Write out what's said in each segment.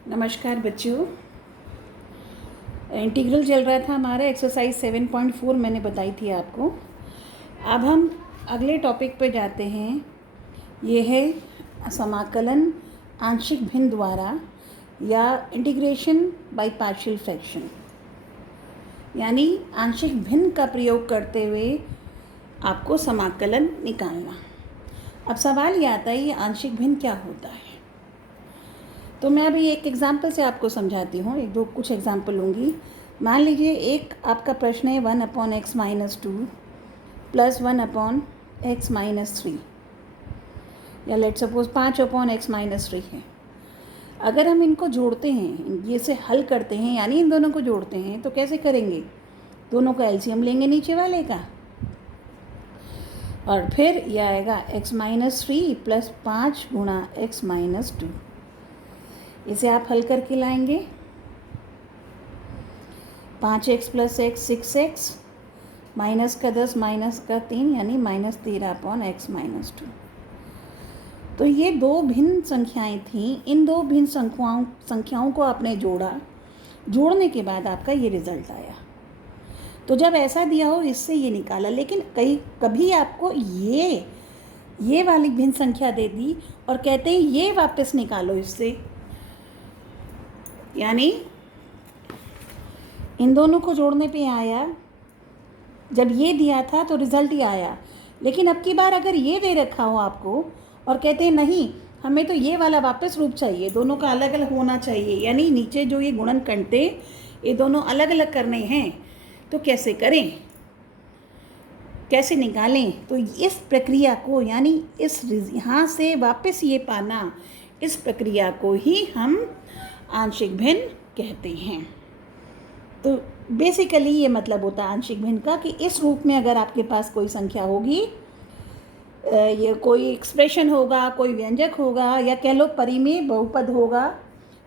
नमस्कार बच्चों। इंटीग्रल चल रहा था हमारा एक्सरसाइज 7.4 मैंने बताई थी आपको। अब हम अगले टॉपिक पे जाते हैं। ये है समाकलन आंशिक भिन्न द्वारा या इंटीग्रेशन बाय पार्शियल फ्रैक्शन, यानी आंशिक भिन्न का प्रयोग करते हुए आपको समाकलन निकालना। अब सवाल ये आता है, ये आंशिक भिन्न क्या होता है? तो मैं अभी एक एग्जाम्पल से आपको समझाती हूँ। एक दो कुछ एग्जाम्पल लूँगी। मान लीजिए एक आपका प्रश्न है 1/x-2 प्लस 1/x-3, या लेट सपोज 5/x-3 है। अगर हम इनको जोड़ते हैं, ये से हल करते हैं, यानी इन दोनों को जोड़ते हैं, तो कैसे करेंगे? दोनों का एलसीएम लेंगे नीचे वाले का, और फिर यह आएगा x-3 प्लस 5 गुणा x-2। इसे आप हल करके लाएंगे। 5x plus x 6x, minus का 10 माइनस का 3 यानी -13/x-2। तो ये दो भिन्न संख्याएं थीं। इन दो भिन्न संख्याओं को आपने जोड़ा, जोड़ने के बाद आपका ये रिजल्ट आया। तो जब ऐसा दिया हो इससे ये निकाला, लेकिन कभी आपको ये वाली भिन्न संख्या दे दी और कहते हैं ये वापस निकालो इससे, यानी इन दोनों को जोड़ने पे आया। जब ये दिया था तो रिज़ल्ट ही आया, लेकिन अब की बार अगर ये दे रखा हो आपको और कहते हैं नहीं हमें तो ये वाला वापस रूप चाहिए, दोनों का अलग अलग होना चाहिए, यानी नीचे जो ये गुणन करते ये दोनों अलग अलग करने हैं, तो कैसे करें, कैसे निकालें? तो इस प्रक्रिया को, यानी इस यहाँ से वापस ये पाना, इस प्रक्रिया को ही हम आंशिक भिन्न कहते हैं। तो बेसिकली ये मतलब होता है आंशिक भिन्न का कि इस रूप में अगर आपके पास कोई संख्या होगी, ये कोई एक्सप्रेशन होगा, कोई व्यंजक होगा, या कह लो परिमेय बहुपद होगा,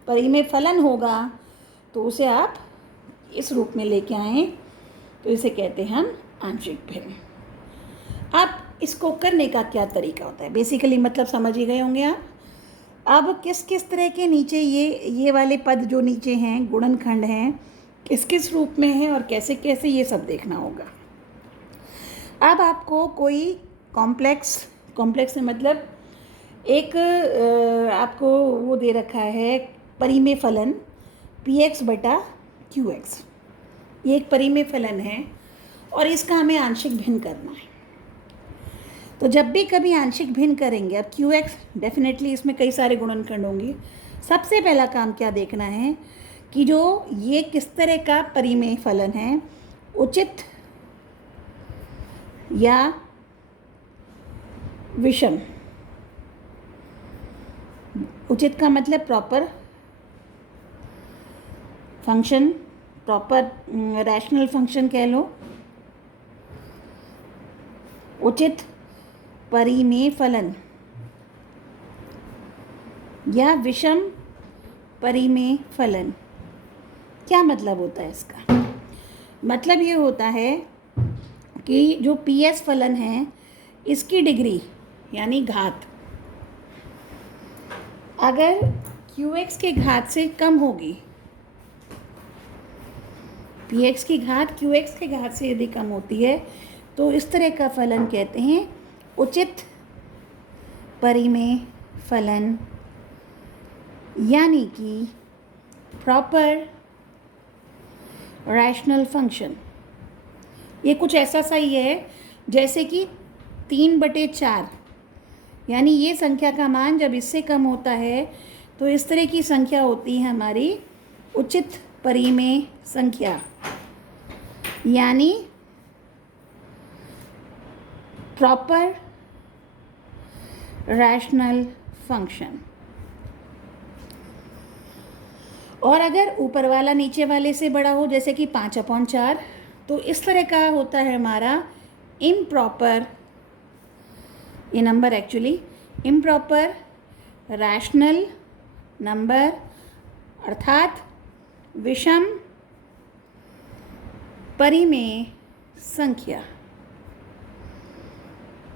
परिमेय फलन होगा, तो उसे आप इस रूप में लेके आएँ तो इसे कहते हैं हम आंशिक भिन्न। अब इसको करने का क्या तरीका होता है? बेसिकली मतलब समझ ही गए होंगे आप। अब किस किस तरह के नीचे ये वाले पद जो नीचे हैं, गुणनखंड हैं, किस किस रूप में हैं और कैसे कैसे, ये सब देखना होगा। अब आपको कोई कॉम्प्लेक्स में मतलब एक आपको वो दे रखा है परिमेय फलन px/qx। ये एक परिमेय फलन है और इसका हमें आंशिक भिन्न करना है। तो जब भी कभी आंशिक भिन्न करेंगे, अब qx डेफिनेटली इसमें कई सारे गुणनखंड होंगे। सबसे पहला काम क्या देखना है कि जो ये किस तरह का परिमेय फलन है, उचित या विषम। उचित का मतलब proper function, proper rational function कह लो, उचित परिमेय फलन, या विषम परिमेय फलन। क्या मतलब होता है इसका? मतलब ये होता है कि जो पीएस फलन है इसकी डिग्री यानी घात अगर क्यूएक्स के घात से कम होगी, पीएक्स की घात क्यूएक्स के घात से यदि कम होती है, तो इस तरह का फलन कहते हैं उचित परिमेय फलन, यानी कि प्रॉपर रैशनल फंक्शन। ये कुछ ऐसा सा ही है जैसे कि 3/4, यानी ये संख्या का मान जब इससे कम होता है तो इस तरह की संख्या होती है हमारी उचित परिमेय संख्या, यानी प्रॉपर रैशनल फंक्शन। और अगर ऊपर वाला नीचे वाले से बड़ा हो, जैसे कि 5/4, तो इस तरह का होता है हमारा इम्प्रॉपर, ये number actually improper rational number, अर्थात विषम परिमेय संख्या।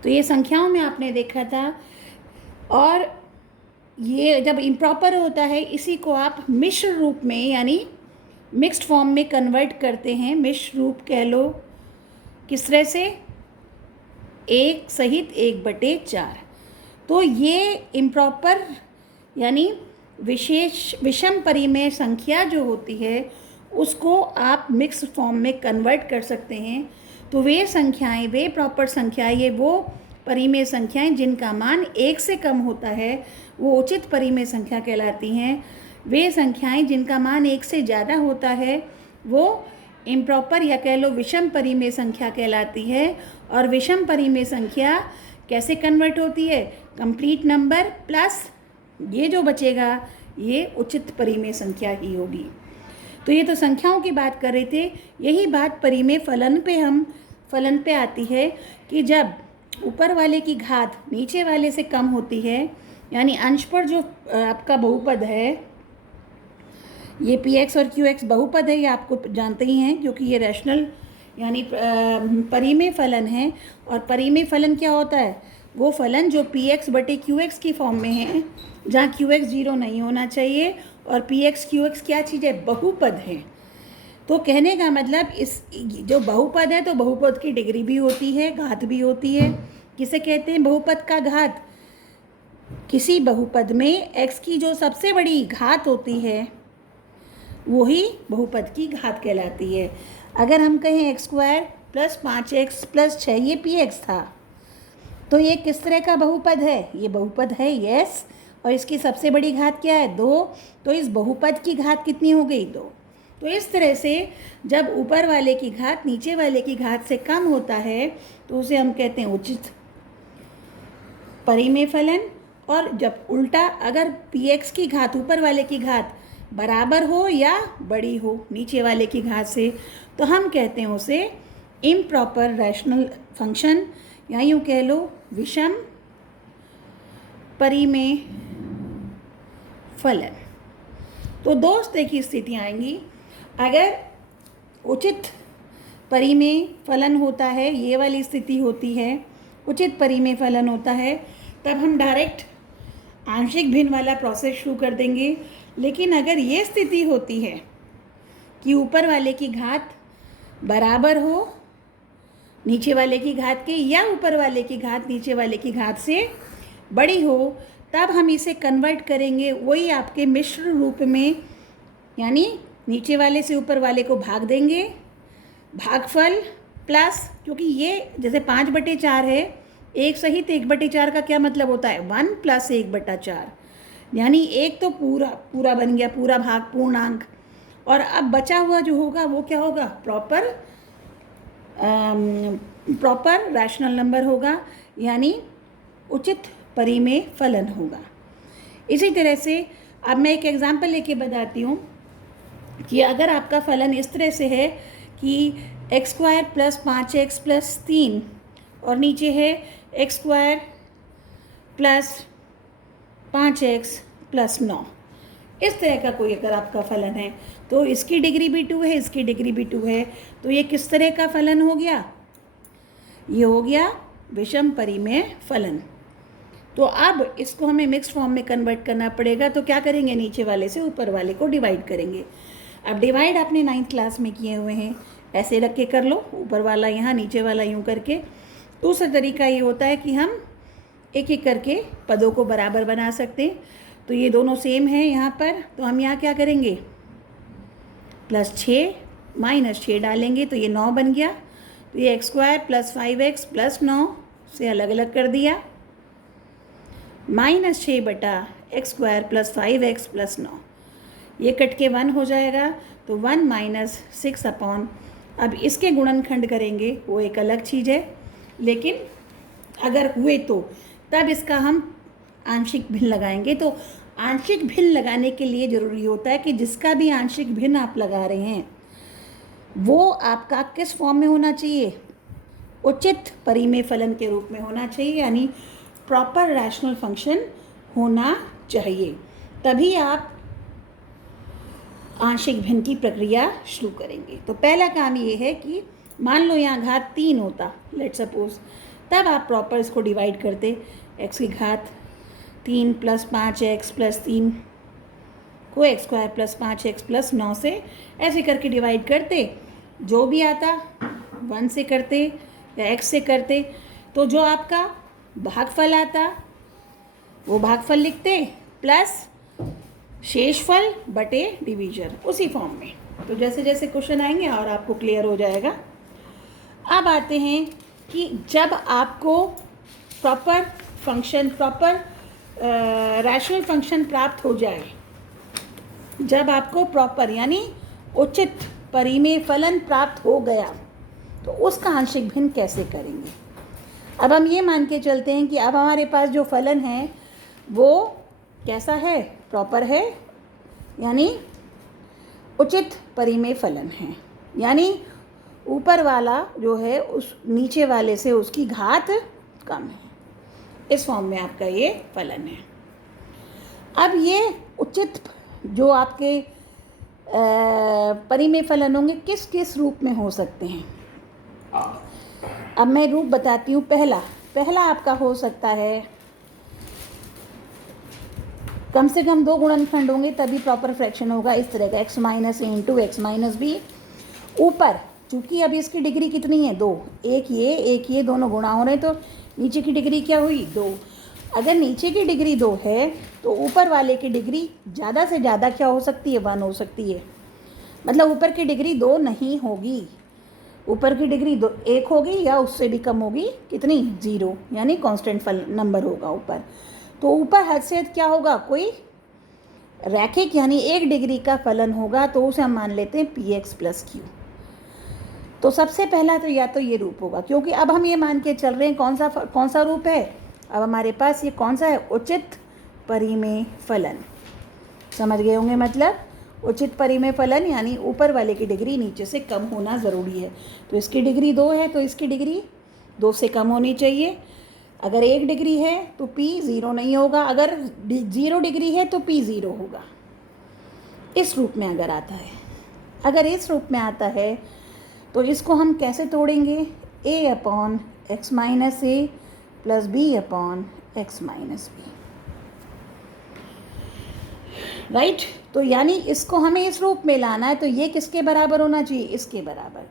तो ये संख्याओं में आपने देखा था। और ये जब इम्प्रॉपर होता है इसी को आप मिश्र रूप में यानी मिक्स्ड फॉर्म में कन्वर्ट करते हैं। मिश्र रूप कह लो किस तरह से, 1 सहित 1/4। तो ये इम्प्रॉपर यानी विषम परिमेय संख्या जो होती है उसको आप मिक्स फॉर्म में कन्वर्ट कर सकते हैं। तो वे संख्याएं, वे प्रॉपर संख्याएं, ये वो परिमेय संख्याएं जिनका मान 1 से कम होता है वो उचित परिमेय संख्या कहलाती हैं। वे संख्याएं जिनका मान 1 से ज़्यादा होता है वो इम्प्रॉपर या कह लो विषम परिमेय संख्या कहलाती है। और विषम परिमेय संख्या कैसे कन्वर्ट होती है, कंप्लीट नंबर प्लस ये जो बचेगा ये उचित परिमेय संख्या ही होगी। तो ये तो संख्याओं की बात कर रहे थे। यही बात परिमेय फलन पे आती है कि जब ऊपर वाले की घात नीचे वाले से कम होती है, यानी अंश पर जो आपका बहुपद है, ये px और qx बहुपद है, ये आपको जानते ही हैं क्योंकि ये रैशनल यानी परिमेय फलन है। और परिमेय फलन क्या होता है, वो फलन जो px/qx की फॉर्म में है, जहाँ qx 0 नहीं होना चाहिए और px qx क्या चीज़ है, बहुपद है। तो कहने का मतलब इस जो बहुपद है तो बहुपद की डिग्री भी होती है, घात भी होती है। किसे कहते हैं बहुपद का घात, किसी बहुपद में x की जो सबसे बड़ी घात होती है वही बहुपद की घात कहलाती है। अगर हम कहें x² + 5x + 6 ये px था, तो ये किस तरह का बहुपद है, ये बहुपद है यस, और इसकी सबसे बड़ी घात क्या है 2, तो इस बहुपद की घात कितनी हो गई 2। तो इस तरह से जब ऊपर वाले की घात नीचे वाले की घात से कम होता है तो उसे हम कहते हैं उचित परिमेय फलन। और जब उल्टा अगर px की घात ऊपर वाले की घात बराबर हो या बड़ी हो नीचे वाले की घात से, तो हम कहते हैं उसे इम्प्रॉपर रैशनल फंक्शन, या यूँ कह लो विषम परिमेय फलन। तो दो तरह की स्थितियाँ आएंगी। अगर उचित परिमेय फलन होता है, ये वाली स्थिति होती है, उचित परिमेय फलन होता है, तब हम डायरेक्ट आंशिक भिन्न वाला प्रोसेस शुरू कर देंगे। लेकिन अगर ये स्थिति होती है कि ऊपर वाले की घात बराबर हो नीचे वाले की घात के, या ऊपर वाले की घात नीचे वाले की घात से बड़ी हो, तब हम इसे कन्वर्ट करेंगे वही आपके मिश्र रूप में, यानी नीचे वाले से ऊपर वाले को भाग देंगे, भागफल प्लस, क्योंकि ये जैसे 5/4 है, 1 सहित 1/4 का क्या मतलब होता है 1 + 1/4, यानी एक तो पूरा बन गया, पूरा भाग पूर्णांक। और अब बचा हुआ जो होगा वो क्या होगा, प्रॉपर रैशनल नंबर होगा, यानी उचित परिमेय फलन होगा। इसी तरह से अब मैं एक एग्जांपल लेके बताती हूँ कि अगर आपका फलन इस तरह से है कि x² + 5x + 3 और नीचे है x² + 5x + 9, इस तरह का कोई अगर आपका फलन है तो इसकी डिग्री भी 2 है, इसकी डिग्री भी 2 है, तो ये किस तरह का फलन हो गया, ये हो गया विषम परिमेय फलन। तो अब इसको हमें मिक्स्ड फॉर्म में कन्वर्ट करना पड़ेगा। तो क्या करेंगे, नीचे वाले से ऊपर वाले को डिवाइड करेंगे। अब डिवाइड आपने 9th क्लास में किए हुए हैं, ऐसे रख के कर लो, ऊपर वाला यहाँ नीचे वाला यूँ करके। दूसरा तरीका ये होता है कि हम एक एक करके पदों को बराबर बना सकते हैं। तो ये दोनों सेम है यहाँ पर, तो हम यहाँ क्या करेंगे +6 -6 डालेंगे तो ये 9 बन गया। तो ये x² + 5x + 9 से अलग अलग कर दिया, -6/x² + 5x + 9, ये कट के 1 हो जाएगा। तो 1 - 6 अब इसके गुणनखंड करेंगे वो एक अलग चीज़ है, लेकिन अगर हुए तो तब इसका हम आंशिक भिन्न लगाएंगे। तो आंशिक भिन्न लगाने के लिए ज़रूरी होता है कि जिसका भी आंशिक भिन्न आप लगा रहे हैं वो आपका किस फॉर्म में होना चाहिए, उचित परिमेय फलन के रूप में होना चाहिए, यानी प्रॉपर रैशनल फंक्शन होना चाहिए, तभी आप आंशिक भिन्न की प्रक्रिया शुरू करेंगे। तो पहला काम ये है कि मान लो यहाँ घात 3 होता, लेट सपोज, तब आप प्रॉपर इसको डिवाइड करते, x की घात 3 + 5x + 3 को x² + 5x + 9 से ऐसे करके डिवाइड करते, जो भी आता 1 से करते या x से करते, तो जो आपका भागफल आता वो भागफल लिखते प्लस शेषफल बटे डिवीजन, उसी फॉर्म में। तो जैसे जैसे क्वेश्चन आएंगे और आपको क्लियर हो जाएगा। अब आते हैं कि जब आपको प्रॉपर रैशनल फंक्शन प्राप्त हो जाए, जब आपको प्रॉपर यानी उचित परिमेय फलन प्राप्त हो गया, तो उसका आंशिक भिन्न कैसे करेंगे। अब हम ये मान के चलते हैं कि अब हमारे पास जो फलन है वो कैसा है, प्रॉपर है, यानी उचित परिमेय फलन है, यानी ऊपर वाला जो है उस नीचे वाले से उसकी घात कम है। इस फॉर्म में आपका ये फलन है। अब ये उचित जो आपके परिमेय फलन होंगे किस किस रूप में हो सकते हैं। अब मैं रूप बताती हूँ। पहला आपका हो सकता है, कम से कम 2 गुणनखंड होंगे तभी प्रॉपर फ्रैक्शन होगा, इस तरह का x - a × x - b। ऊपर चूँकि अब इसकी डिग्री कितनी है, 2, एक ये दोनों गुणा हो रहे हैं, तो नीचे की डिग्री क्या हुई, 2। अगर नीचे की डिग्री 2 है तो ऊपर वाले की डिग्री ज़्यादा से ज़्यादा क्या हो सकती है, 1 हो सकती है। मतलब ऊपर की डिग्री 2 नहीं होगी, ऊपर की डिग्री 1 होगी या उससे भी कम होगी, कितनी, 0, यानी कांस्टेंट नंबर होगा ऊपर। तो ऊपर हद से क्या होगा, कोई रैखिक यानी 1 डिग्री का फलन होगा, तो उसे हम मान लेते हैं px + q। तो सबसे पहला तो या तो ये रूप होगा, क्योंकि अब हम ये मान के चल रहे हैं कौन सा रूप है, अब हमारे पास ये कौन सा है, उचित परिमेय फलन। समझ गए होंगे, मतलब उचित परिमेय फलन यानी ऊपर वाले की डिग्री नीचे से कम होना ज़रूरी है। तो इसकी डिग्री 2 है तो इसकी डिग्री 2 से कम होनी चाहिए। अगर 1 डिग्री है तो p 0 नहीं होगा, अगर 0 डिग्री है तो p 0 होगा। इस रूप में अगर आता है, अगर इस रूप में आता है तो इसको हम कैसे तोड़ेंगे, a/x - a + b/x - b, right. तो यानी इसको हमें इस रूप में लाना है, तो ये किसके बराबर होना चाहिए, इसके बराबर।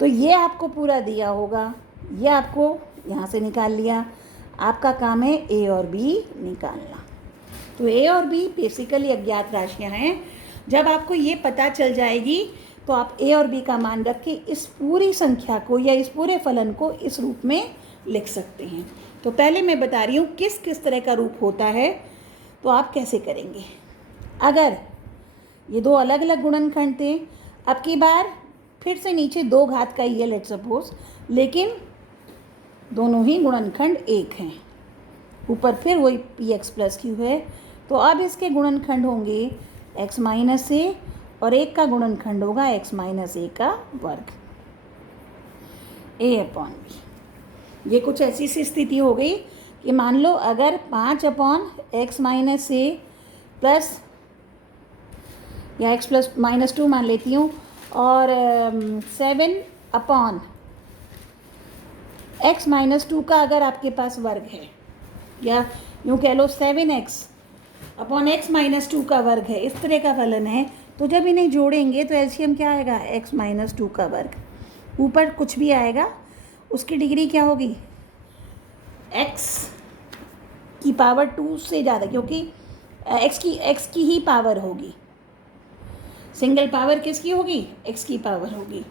तो ये आपको पूरा दिया होगा, ये आपको यहाँ से निकाल लिया, आपका काम है a और b निकालना। तो a और b बेसिकली अज्ञात राशियाँ हैं। जब आपको ये पता चल जाएगी तो आप a और b का मान रख के इस पूरी संख्या को या इस पूरे फलन को इस रूप में लिख सकते हैं। तो पहले मैं बता रही हूँ किस किस तरह का रूप होता है, तो आप कैसे करेंगे। अगर ये 2 अलग अलग गुणनखंड थे, अब की बार फिर से नीचे 2 घात का ही है लेट्स सपोज, लेकिन दोनों ही गुणनखंड 1 हैं, ऊपर फिर वही px + q है। तो अब इसके गुणनखंड होंगे x - a और एक का गुणनखंड होगा x - a का वर्ग, a/b। ये कुछ ऐसी सी स्थिति हो गई कि मान लो अगर 5/x - a प्लस या x + -2 मान लेती हूँ, और 7/x - 2 का अगर आपके पास वर्ग है, या यूँ कह लो 7x/x - 2 का वर्ग है, इस तरह का फलन है, तो जब इन्हें जोड़ेंगे तो एलसीएम क्या आएगा, x - 2 का वर्ग, ऊपर कुछ भी आएगा उसकी डिग्री क्या होगी, x की पावर 2 से ज़्यादा, क्योंकि x की ही पावर होगी, सिंगल पावर किसकी होगी, x की पावर होगी,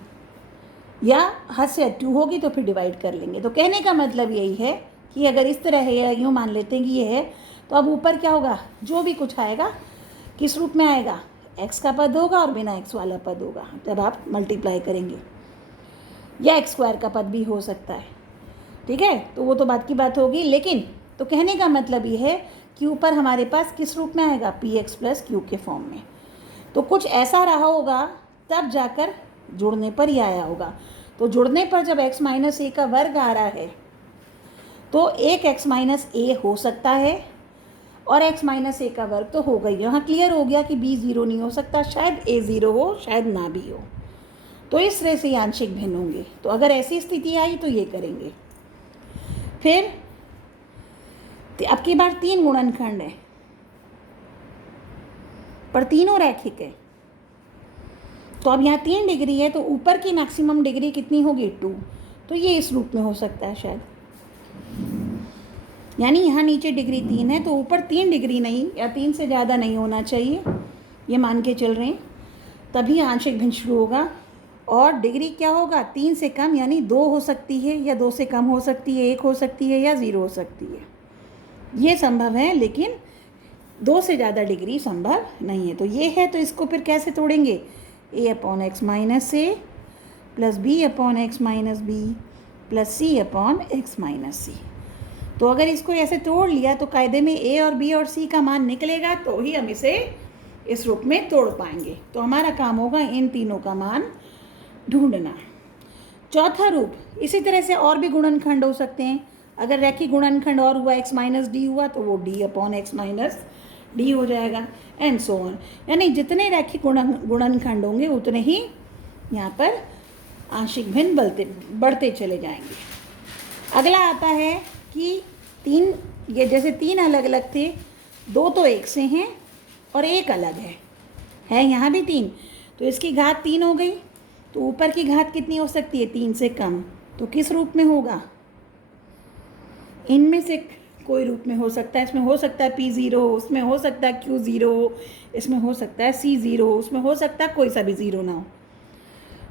या हद से 2 होगी तो फिर डिवाइड कर लेंगे। तो कहने का मतलब यही है कि अगर इस तरह है या यूँ मान लेते हैं कि ये है, तो अब ऊपर क्या होगा, जो भी कुछ आएगा किस रूप में आएगा, x का पद होगा और बिना x वाला पद होगा जब आप मल्टीप्लाई करेंगे, या x² का पद भी हो सकता है, ठीक है। तो वो तो बात की बात होगी, लेकिन तो कहने का मतलब ये है कि ऊपर हमारे पास किस रूप में आएगा, px + q के फॉर्म में। तो कुछ ऐसा रहा होगा तब जाकर जुड़ने पर ही आया होगा। तो जुड़ने पर जब x - a का वर्ग आ रहा है तो एक x - a हो सकता है, और x - a का वर्ग तो हो गई। यहाँ क्लियर हो गया कि b 0 नहीं हो सकता, शायद a 0 हो, शायद ना भी हो। तो इस तरह से आंशिक भिन्न होंगे। तो अगर ऐसी स्थिति आई तो ये करेंगे। फिर तो अब की बार 3 गुणनखंड है पर तीनों रैखिक है। तो अब यहाँ 3 डिग्री है तो ऊपर की मैक्सिमम डिग्री कितनी होगी 2। तो ये इस रूप में हो सकता है शायद, यानी यहाँ नीचे डिग्री 3 है तो ऊपर 3 डिग्री नहीं या 3 से ज़्यादा नहीं होना चाहिए, ये मान के चल रहे हैं, तभी आंशिक भिन्न शुरू होगा। और डिग्री क्या होगा 3 से कम, यानी 2 हो सकती है या 2 से कम हो सकती है, 1 हो सकती है या 0 हो सकती है, ये संभव है, लेकिन 2 से ज़्यादा डिग्री संभव नहीं है। तो ये है, तो इसको फिर कैसे तोड़ेंगे, a/x minus a plus b/x minus b plus c/x minus c। तो अगर इसको ऐसे तोड़ लिया तो कायदे में a और b और c का मान निकलेगा, तो ही हम इसे इस रूप में तोड़ पाएंगे। तो हमारा काम होगा इन तीनों का मान ढूंढना। चौथा रूप, इसी तरह से और भी गुणनखंड हो सकते हैं। अगर रैखिक गुणनखंड और हुआ x माइनस डी हुआ तो वो d/x माइनस डी हो जाएगा, एंड सो ऑन। यानी जितने रैखिक गुणनखंड होंगे उतने ही यहाँ पर आंशिक भिन्न बढ़ते चले जाएंगे। अगला आता है कि 3, ये जैसे 3 अलग अलग थे, 2 तो एक से हैं और एक अलग है यहाँ भी 3, तो इसकी घात 3 हो गई। तो ऊपर की घात कितनी हो सकती है 3 से कम, तो किस रूप में होगा, इनमें से कोई रूप में हो सकता है। इसमें हो सकता है p0, उसमें हो सकता है q0, इसमें हो सकता है c0, उसमें हो सकता है कोई सा भी 0 ना हो,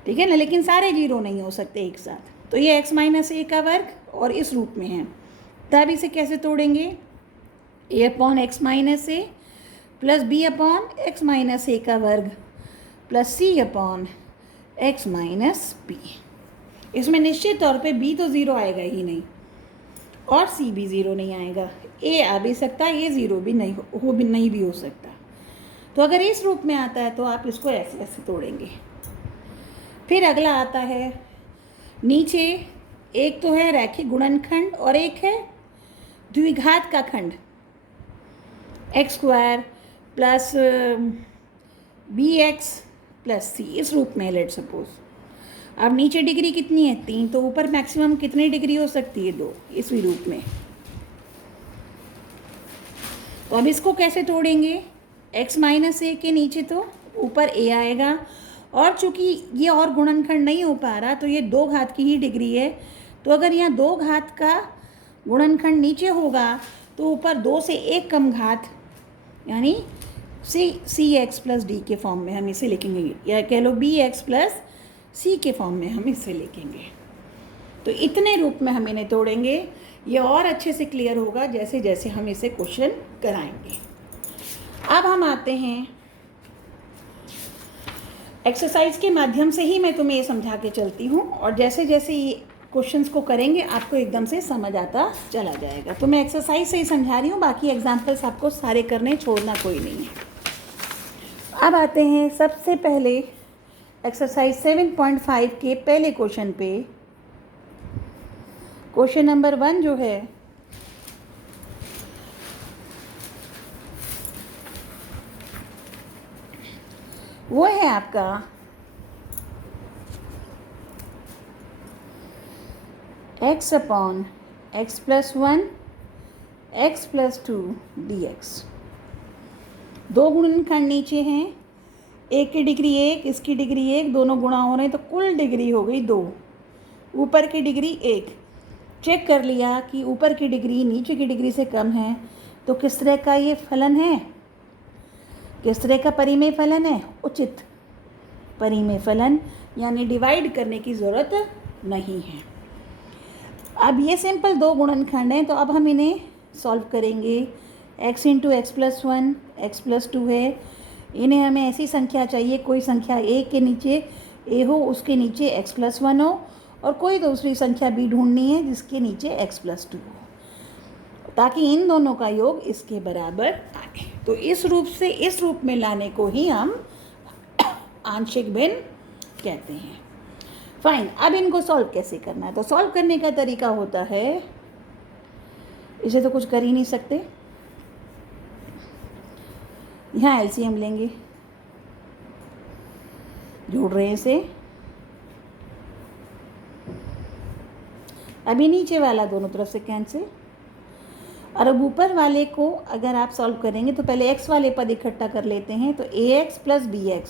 ठीक है ना, लेकिन सारे 0 नहीं हो सकते एक साथ। तो ये x माइनस a का वर्ग और इस रूप में है, तब इसे कैसे तोड़ेंगे, a/x minus a plus b/x minus a का वर्ग प्लस c/x माइनस b। इसमें निश्चित तौर पे b तो 0 आएगा ही नहीं और c भी 0 नहीं आएगा, a आ भी सकता है, a 0 भी नहीं भी हो सकता। तो अगर इस रूप में आता है तो आप इसको ऐसे ऐसे तोड़ेंगे। फिर अगला आता है, नीचे एक तो है रैखिक गुणनखंड और एक है द्विघात का खंड, x² plus bx plus c, इस रूप में लेट सपोज। अब नीचे डिग्री कितनी है 3, तो ऊपर मैक्सिमम कितनी डिग्री हो सकती है 2, इसी रूप में। तो अब इसको कैसे तोड़ेंगे, x माइनस a के नीचे तो ऊपर a आएगा, और चूंकि ये और गुणनखंड नहीं हो पा रहा तो ये 2 घात की ही डिग्री है। तो अगर यहाँ 2 घात का गुणनखंड नीचे होगा तो ऊपर 2 से 1 कम घात, यानी cx प्लस डी के फॉर्म में हम इसे लिखेंगे, या कह लो bx प्लस c के फॉर्म में हम इसे लिखेंगे। तो इतने रूप में हम इन्हें तोड़ेंगे, ये और अच्छे से क्लियर होगा जैसे जैसे हम इसे क्वेश्चन कराएंगे। अब हम आते हैं एक्सरसाइज के माध्यम से ही मैं तुम्हें ये समझा के चलती हूँ, और जैसे जैसे ये क्वेश्चंस को करेंगे आपको एकदम से समझ आता चला जाएगा। तो मैं एक्सरसाइज से ही समझा रही हूँ, बाकी एग्जाम्पल्स आपको सारे करने, छोड़ना कोई नहीं है। अब आते हैं सबसे पहले एक्सरसाइज 7.5 के पहले क्वेश्चन पे। क्वेश्चन नंबर 1 जो है वो है आपका x/x plus 1 x plus 2 dx। 2 गुणनखंड नीचे हैं, एक की डिग्री 1, इसकी डिग्री 1, दोनों गुणा हो रहे हैं तो कुल डिग्री हो गई 2, ऊपर की डिग्री 1। चेक कर लिया कि ऊपर की डिग्री नीचे की डिग्री से कम है, तो किस तरह का ये फलन है, किस तरह का परिमेय फलन है, उचित परिमेय फलन, यानी डिवाइड करने की ज़रूरत नहीं है। अब ये सिंपल 2 गुणनखंड हैं, तो अब हम इन्हें सॉल्व करेंगे। x into x plus 1 x plus 2 है, इन्हें हमें ऐसी संख्या चाहिए, कोई संख्या a के नीचे a हो, उसके नीचे x प्लस 1 हो, और कोई दूसरी संख्या b ढूंढनी है जिसके नीचे x प्लस 2 हो, ताकि इन दोनों का योग इसके बराबर आए। तो इस रूप से इस रूप में लाने को ही हम आंशिक भिन्न कहते हैं। फाइन, अब इनको सॉल्व कैसे करना है, तो सॉल्व करने का तरीका होता है, इसे तो कुछ कर ही नहीं सकते, यहाँ एलसीएम लेंगे, जोड़ रहे हैं इसे, अभी नीचे वाला दोनों तरफ से कैंसिल, और अब ऊपर वाले को अगर आप सॉल्व करेंगे तो पहले x वाले पद इकट्ठा कर लेते हैं, तो ax प्लस bx,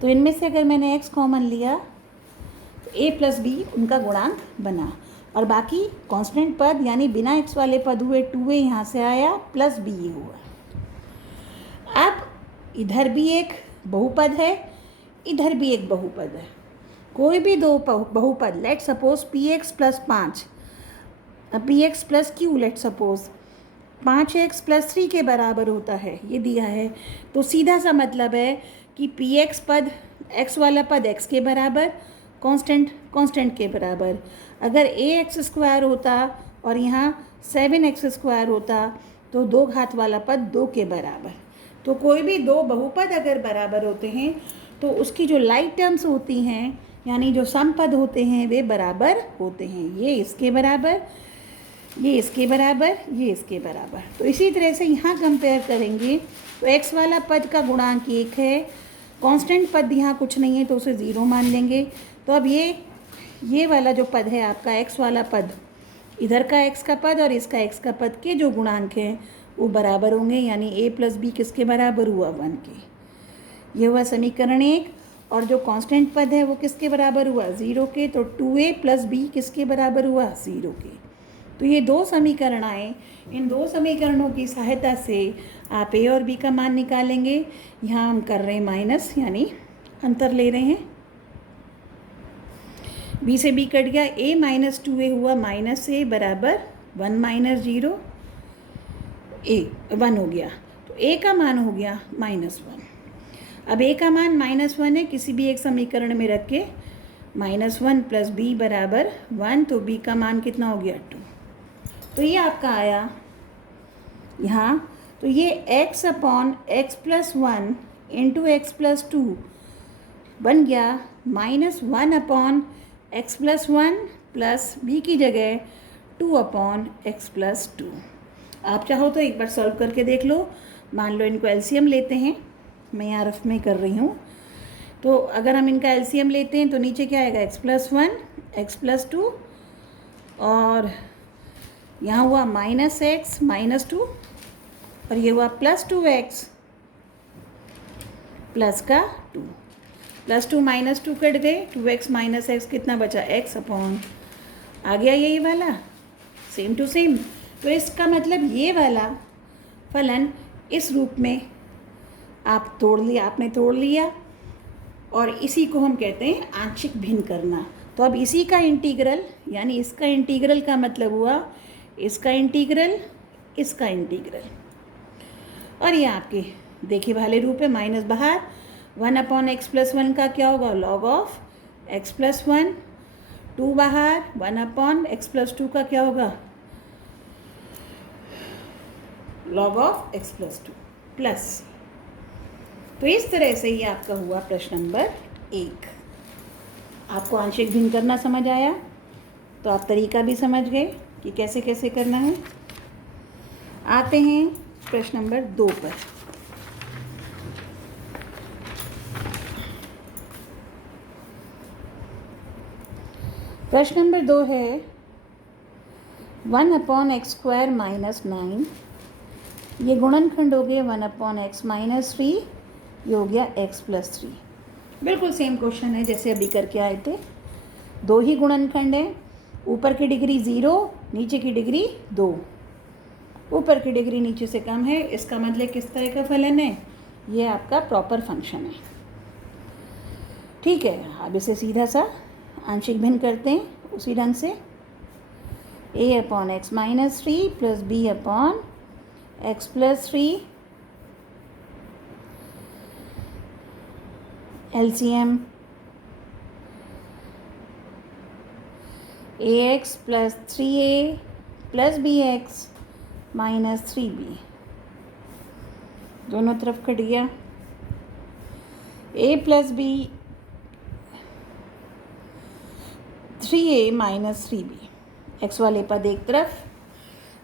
तो इनमें से अगर मैंने x कॉमन लिया तो a प्लस b उनका गुणांक बना, और बाकी कांस्टेंट पद यानी बिना x वाले पद हुए 2a यहाँ से आया प्लस b हुआ। अब इधर भी एक बहुपद है, इधर भी एक बहुपद है। कोई भी दो बहुपद, let suppose px plus 5, px plus q let suppose 5x plus 3 के बराबर होता है, ये दिया है। तो सीधा सा मतलब है कि px पद x वाला पद x के बराबर, कांस्टेंट के बराबर। अगर ax स्क्वायर होता और यहाँ 7x स्क्वायर होता तो 2 घात वाला पद 2 के बराबर। तो कोई भी दो बहुपद अगर बराबर होते हैं तो उसकी जो लाइक टर्म्स होती हैं यानी जो सम पद होते हैं वे बराबर होते हैं। ये इसके बराबर, ये इसके बराबर, ये इसके बराबर। तो इसी तरह से यहाँ कंपेयर करेंगे तो x वाला पद का गुणांक 1 है, कांस्टेंट पद यहाँ कुछ नहीं है तो उसे 0 मान लेंगे। तो अब ये वाला जो पद है आपका x वाला पद, इधर का x का पद और इसका x का पद के जो गुणांक हैं वो बराबर होंगे, यानी a प्लस बी किसके बराबर हुआ 1 के। ये हुआ समीकरण 1। और जो कांस्टेंट पद है वो किसके बराबर हुआ 0 के, तो 2a प्लस b किसके बराबर हुआ 0 के। तो ये दो समीकरण आए, इन दो समीकरणों की सहायता से आप a और b का मान निकालेंगे। यहाँ हम कर रहे हैं माइनस, यानी अंतर ले रहे हैं। b से b कट गया, a माइनस 2a हुआ माइनस a बराबर 1 माइनस 0, a 1 हो गया। तो a का मान हो गया -1। अब a का मान -1 है, किसी भी एक समीकरण में रख के -1 प्लस b बराबर 1, तो b का मान कितना हो गया 2। तो ये आपका आया यहाँ। तो ये x upon x plus 1 into x plus 2 बन गया -1 upon x plus 1 plus b की जगह 2 अपॉन x प्लस 2। आप चाहो तो एक बार सॉल्व करके देख लो। मान लो इनको एलसीएम लेते हैं, मैं यहाँ रफ में कर रही हूँ। तो अगर हम इनका एलसीएम लेते हैं तो नीचे क्या आएगा x प्लस 1 x प्लस 2, और यहाँ हुआ -x -2, और ये हुआ +2x प्लस का 2, +2 -2 कट गए, 2x माइनस x कितना बचा x अपॉन आ गया यही वाला, सेम टू सेम। तो इसका मतलब ये वाला फलन इस रूप में आप आपने तोड़ लिया, और इसी को हम कहते हैं आंशिक भिन्न करना। तो अब इसी का इंटीग्रल, यानी इसका इंटीग्रल का मतलब हुआ इसका इंटीग्रल, इसका इंटीग्रल, और ये आपके देखे वाले रूप है माइनस बाहर 1 अपॉन एक्स प्लस 1 का क्या होगा लॉग ऑफ एक्स प्लस 1, 2 बाहर 1 अपॉन एक्स प्लस 2 का क्या होगा log of x plus 2 plus. तो इस तरह से ये आपका हुआ प्रश्न नंबर 1। आपको आंशिक भिन्न करना समझ आया, तो आप तरीका भी समझ गए कि कैसे कैसे करना है। आते हैं प्रश्न नंबर 2 पर। प्रश्न नंबर 2 है 1 अपॉन एक्स स्क्वायर माइनस 9, ये गुणनखंड हो गए 1 अपॉन एक्स माइनस 3, ये हो गया x प्लस 3। बिल्कुल सेम क्वेश्चन है जैसे अभी करके आए थे। दो ही गुणनखंड हैं, ऊपर की डिग्री 0, नीचे की डिग्री 2। ऊपर की डिग्री नीचे से कम है, इसका मतलब किस तरह का फलन है, ये आपका प्रॉपर फंक्शन है। ठीक है, अब इसे सीधा सा आंशिक भिन्न करते हैं उसी ढंग से। a upon x minus 3 plus b upon x plus 3, LCM ax plus 3a plus bx minus 3b, दोनों तरफ कट गया। a plus b 3a minus 3b, x वाले पद एक तरफ।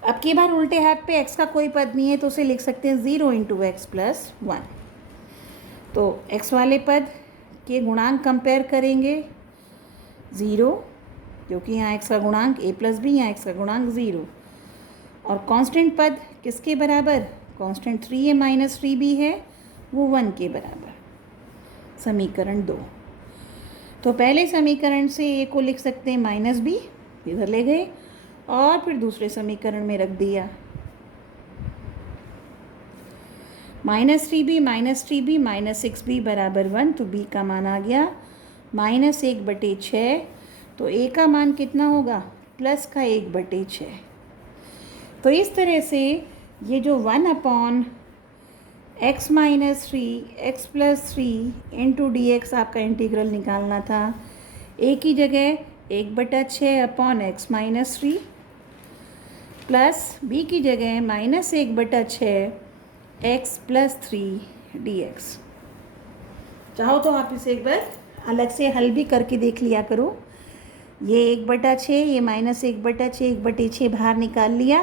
अब की बार उल्टे हाथ पे x का कोई पद नहीं है तो उसे लिख सकते हैं 0 इंटू एक्स प्लस 1। तो x वाले पद के गुणांक कंपेयर करेंगे 0, क्योंकि यहाँ x का गुणांक a प्लस बी, यहाँ x का गुणांक 0, और कांस्टेंट पद किसके बराबर, कांस्टेंट 3a माइनस 3b है, वो 1 के बराबर। समीकरण 2। तो पहले समीकरण से a को लिख सकते हैं माइनस b, इधर ले गए और फिर दूसरे समीकरण में रख दिया। -3b minus 3b minus 6b बराबर 1, तो b का मान आ गया -1/6। तो a का मान कितना होगा, प्लस का 1/6। तो इस तरह से ये जो 1/x minus 3 x plus 3 into D x आपका इंटीग्रल निकालना था, a की जगह 1/6/x माइनस 3 प्लस b की जगह -1/6 x प्लस 3 dx। चाहो तो आप इसे एक बार अलग से हल भी करके देख लिया करो। ये 1/6, ये -1/6, 1/6 बाहर निकाल लिया,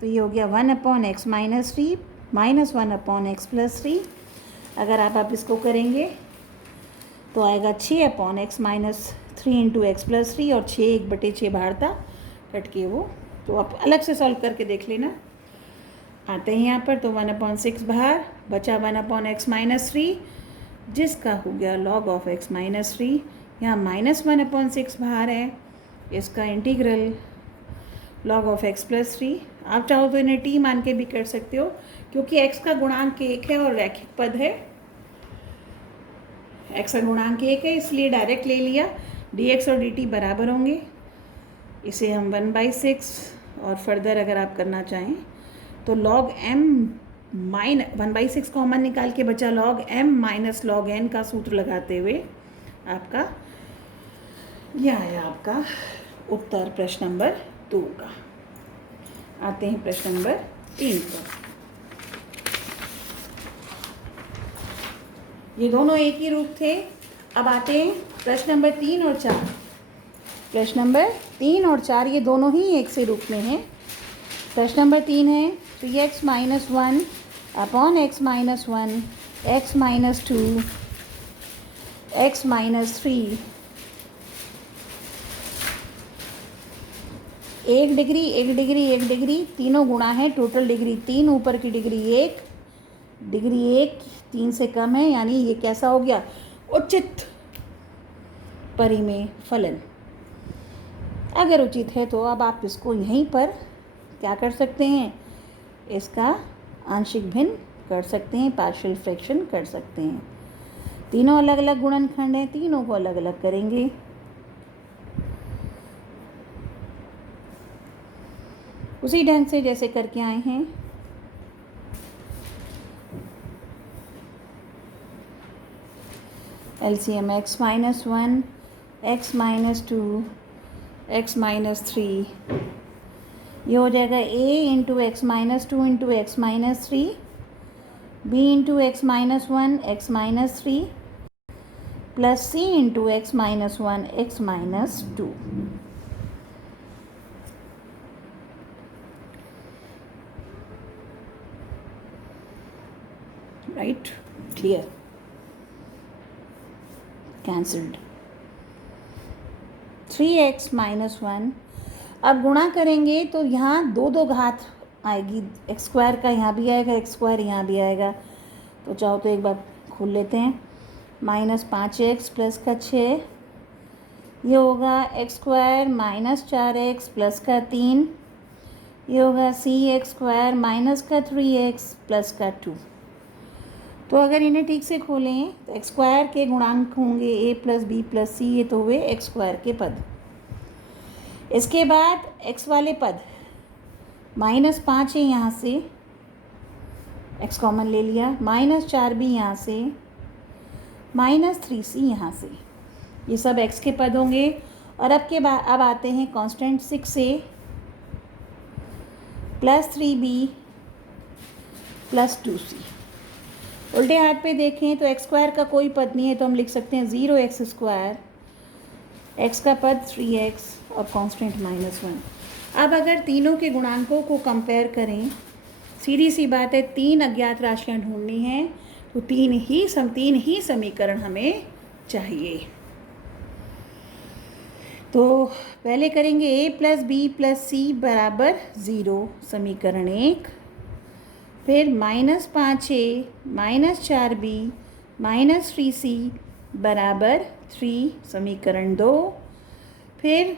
तो ये हो गया 1/x minus 3 minus 1/x plus 3। अगर आप इसको करेंगे तो आएगा 6/x minus 3 into x plus 3, और 6 1/6 बाहर था कट के वो, तो आप अलग से सॉल्व करके देख लेना। आते हैं यहाँ पर, तो 1/6 बाहर बचा 1/x माइनस 3, जिसका हो गया log ऑफ x माइनस 3। यहाँ -1/6 बाहर है, इसका integral log of x plus 3। आप चाहो तो इन्हें t मान के भी कर सकते हो, क्योंकि x का गुणांक 1 है और रैखिक पद है। x का गुणांक 1 है, इसलिए डायरेक्ट ले लिया। dx और dt बराबर होंगे, इसे हम 1/6, और फर्दर अगर आप करना चाहें तो log m माइन 1/6 कॉमन निकाल के बचा log m minus log n का सूत्र लगाते हुए आपका यह आया आपका उत्तर प्रश्न नंबर 2 का। आते हैं प्रश्न नंबर 3 पर। ये दोनों एक ही रूप थे। अब आते हैं प्रश्न नंबर 3 और 4। प्रश्न नंबर 3 और 4 ये दोनों ही एक से रूप में हैं। प्रश्न नंबर 3 है 3x minus 1 upon x minus 1 x minus 2 x minus 3 1 degree 1 degree 1 degree, तीनों गुणा है, टोटल डिग्री 3, ऊपर की डिग्री 1, डिग्री 1 3 से कम है, यानी ये कैसा हो गया, उचित परिमेय फलन। अगर उचित है तो अब आप इसको यहीं पर क्या कर सकते हैं, इसका आंशिक भिन्न कर सकते हैं, पार्शियल फ्रैक्शन कर सकते हैं। तीनों अलग अलग गुणनखंड हैं, तीनों को अलग अलग करेंगे। उसी ढंग से जैसे करके आए हैं। LCM x minus 1 x minus 2 x minus 3, ये हो जाएगा a into x minus 2 into x minus 3, b into x minus 1 x minus 3 plus c into x minus 1 x minus 2। Right, clear, cancelled. 3x minus 1, अब गुणा करेंगे तो यहाँ दो दो घात आएगी, एक्स स्क्वायर का यहाँ भी आएगा, एक्स स्क्वायर यहाँ भी आएगा। तो चाहो तो एक बार खोल लेते हैं, -5x प्लस का 6, ये होगा x square minus 4x plus का 3, ये होगा सी स्क्वायर माइनस का 3x प्लस का 2। तो अगर इन्हें ठीक से खोलें तो एक्स स्क्वायर के गुणांक होंगे a प्लस बी प्लस सी, ये तो हुए एक्स स्क्वायर के पद। इसके बाद x वाले पद -5 है, यहाँ से x कॉमन ले लिया, -4b यहाँ से, -3c यहाँ से, ये सब x के पद होंगे। और अब आते हैं constant 6a plus 3b plus 2c। उल्टे हाथ पे देखें तो एक्स स्क्वायर का कोई पद नहीं है, तो हम लिख सकते हैं 0x स्क्वायर, x का पद 3x और कांस्टेंट -1। अब अगर तीनों के गुणांकों को कंपेयर करें, सीधी सी बात है, 3 अज्ञात राशियां ढूंढनी हैं, तो तीन ही समीकरण हमें चाहिए। तो पहले करेंगे a प्लस बी प्लस सी बराबर 0 समीकरण 1, फिर -5a -4b -3c बराबर 3 समीकरण 2, फिर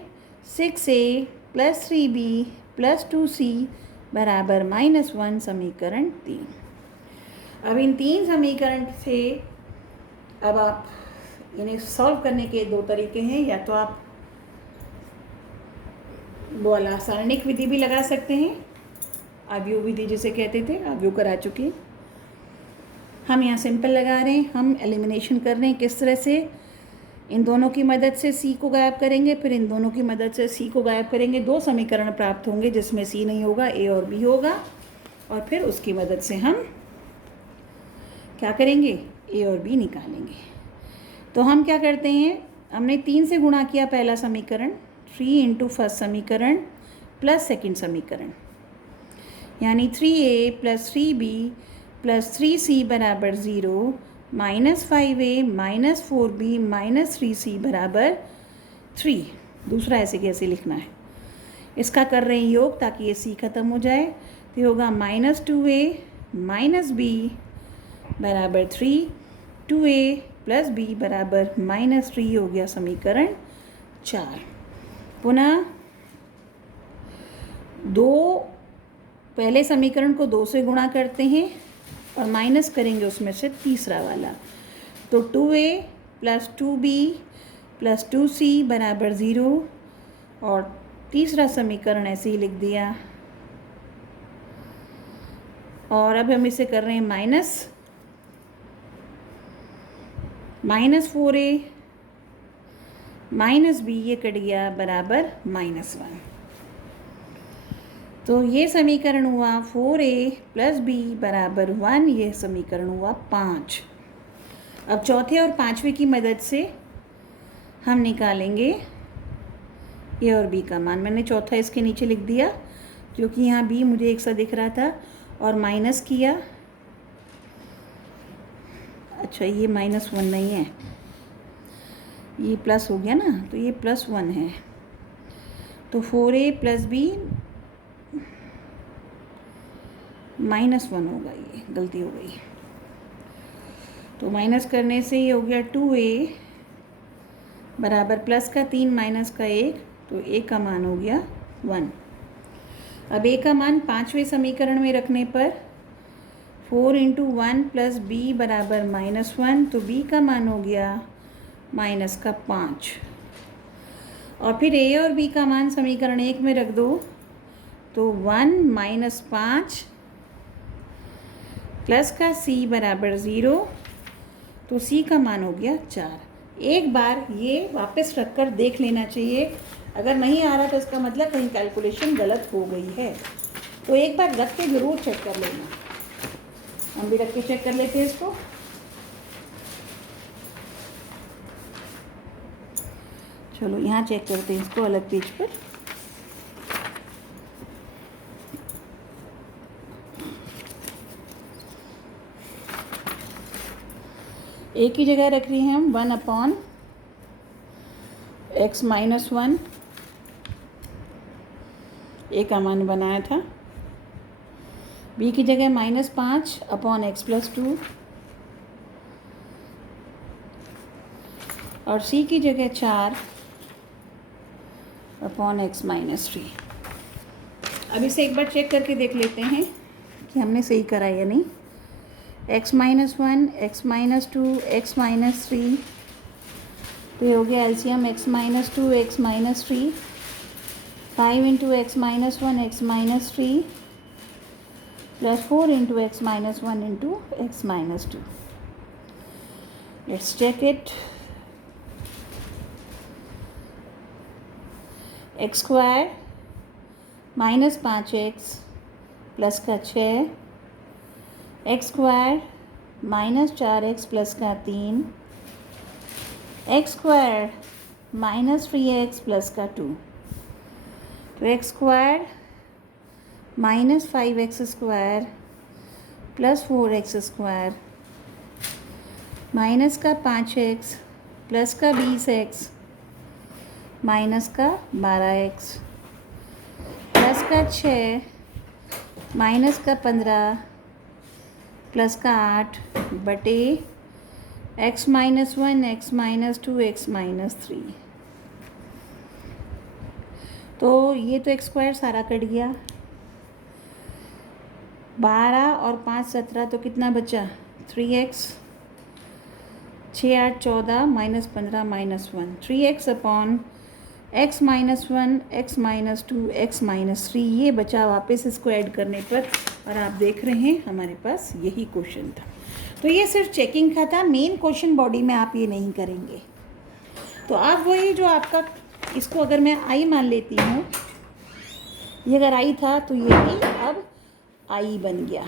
6a plus 3b plus 2c बराबर -1 समीकरण 3। अब इन 3 समीकरण से अब आप इन्हें सॉल्व करने के 2 तरीके हैं, या तो आप बोला सारणिक विधि भी लगा सकते हैं, आव्यूह विधि जिसे कहते थे, आव्यूह करा चुके। हम यहाँ सिंपल लगा रहे हैं, हम एलिमिनेशन कर रहे हैं किस तरह से, इन दोनों की मदद से सी को गायब करेंगे, फिर इन दोनों की मदद से सी को गायब करेंगे। 2 समीकरण प्राप्त होंगे जिसमें सी नहीं होगा, ए और बी होगा, और फिर उसकी मदद से हम क्या करेंगे, ए और बी निकालेंगे। तो हम क्या करते हैं, हमने 3 से गुणा किया पहला समीकरण, 3 इंटू फर्स्ट समीकरण प्लस सेकंड समीकरण, यानी 3a plus 3b plus 3c बराबर 0, -5a -4b -3c बराबर 3। दूसरा ऐसे कैसे लिखना है, इसका कर रहे हैं योग ताकि ये c खत्म हो जाए। तो ये होगा -2a -b बराबर 3, 2a प्लस b बराबर -3 हो गया समीकरण 4। पुनः 2 पहले समीकरण को 2 से गुणा करते हैं और माइनस करेंगे उसमें से तीसरा वाला, तो 2a plus 2b plus 2c बराबर 0, और तीसरा समीकरण ऐसे ही लिख दिया। और अब हम इसे कर रहे हैं -4a -b, ये कट गया बराबर -1। तो ये समीकरण हुआ 4a प्लस b बराबर 1, ये समीकरण हुआ 5। अब चौथे और पांचवे की मदद से हम निकालेंगे a और b का मान। मैंने चौथा इसके नीचे लिख दिया क्योंकि यहाँ b मुझे एक सा दिख रहा था, और माइनस किया। अच्छा, ये -1 नहीं है, ये प्लस हो गया ना, तो ये +1 है। तो 4a प्लस b -1 होगा, ये गलती हो गई। तो माइनस करने से ये हो गया 2a बराबर प्लस का 3 माइनस का 1, तो a का मान हो गया 1। अब a का मान पांचवें समीकरण में रखने पर 4 इंटू 1 प्लस b बराबर -1, तो b का मान हो गया -5। और फिर a और b का मान समीकरण 1 में रख दो, तो 1 -5 प्लस का c बराबर 0, तो c का मान हो गया 4। एक बार ये वापस रखकर देख लेना चाहिए, अगर नहीं आ रहा तो इसका मतलब कहीं कैलकुलेशन गलत हो गई है। तो एक बार रख के ज़रूर चेक कर लेना। हम भी रख के चेक कर लेते हैं इसको। चलो यहाँ चेक करते हैं इसको अलग पेज पर। एक ही जगह रख रही हैं हम 1/x-1, ए का मान बनाया था। b की जगह -5/x+2, और c की जगह 4/x-3। अब इसे एक बार चेक करके देख लेते हैं कि हमने सही करा या नहीं। x-1, x-2, x-3, तो ये हो गया LCM x-2, x-3, 5 into x-1, x-3 plus 4 into x-1 into x-2। Let's check it. x² -5x plus का 6, x² -4x प्लस का 3, x² -3x प्लस का 2, तो x² -5x² plus 4x² minus का 5x plus का 20x माइनस का 12x plus का 6 minus का 15 plus का 8 बटे x minus 1 x minus 2 x minus 3। तो ये तो एक्स स्क्वायर सारा कट गया। 12 और 5 17 तो कितना बचा 3x। 6 8 14 minus 15 minus 1 3x upon x minus 1 x minus 2 x minus 3 ये बचा वापस इसको ऐड करने पर। और आप देख रहे हैं हमारे पास यही क्वेश्चन था। तो ये सिर्फ चेकिंग का था, मेन क्वेश्चन बॉडी में आप ये नहीं करेंगे। तो आप वही जो आपका, इसको अगर मैं आई मान लेती हूँ, ये अगर आई था तो ये भी अब आई बन गया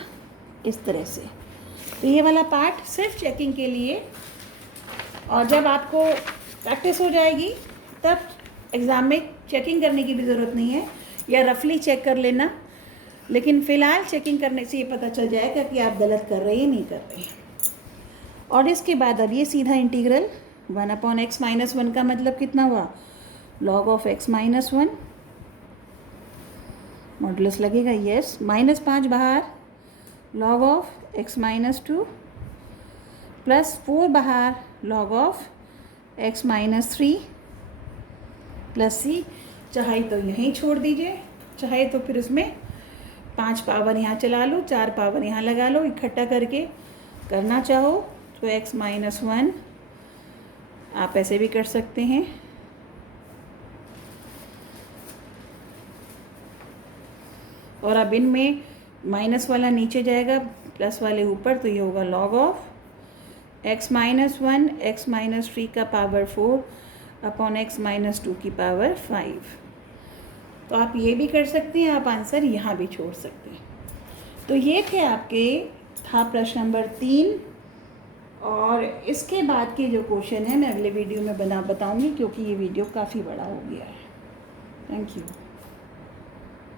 इस तरह से। तो ये वाला पार्ट सिर्फ चेकिंग के लिए, और जब आपको प्रैक्टिस हो जाएगी तब एग्ज़ाम में चेकिंग करने की भी ज़रूरत नहीं है, या रफली चेक कर लेना। लेकिन फ़िलहाल चेकिंग करने से ये पता चल जाएगा कि आप गलत कर रहे हैं नहीं कर रहे हैं। और इसके बाद अब ये सीधा इंटीग्रल 1 अपॉन एक्स माइनस 1 का मतलब कितना हुआ log of x minus 1 modulus लगेगा यस, -5 बाहर log of x minus 2 plus 4 बाहर log of x minus 3 plus c. चाहे तो यहीं छोड़ दीजिए, चाहे तो फिर उसमें 5 पावर यहाँ चला लो, 4 पावर यहाँ लगा लो, इकट्ठा करके करना चाहो तो x माइनस 1 आप ऐसे भी कर सकते हैं। और अब इनमें माइनस वाला नीचे जाएगा, प्लस वाले ऊपर, तो ये होगा log of x minus 1 x minus 3 का पावर 4 अपॉन x माइनस 2 की पावर 5। तो आप ये भी कर सकते हैं, आप आंसर यहाँ भी छोड़ सकते हैं। तो ये थे आपके, था प्रश्न नंबर 3। और इसके बाद के जो क्वेश्चन है मैं अगले वीडियो में बताऊँगी, क्योंकि ये वीडियो काफ़ी बड़ा हो गया है। Thank you.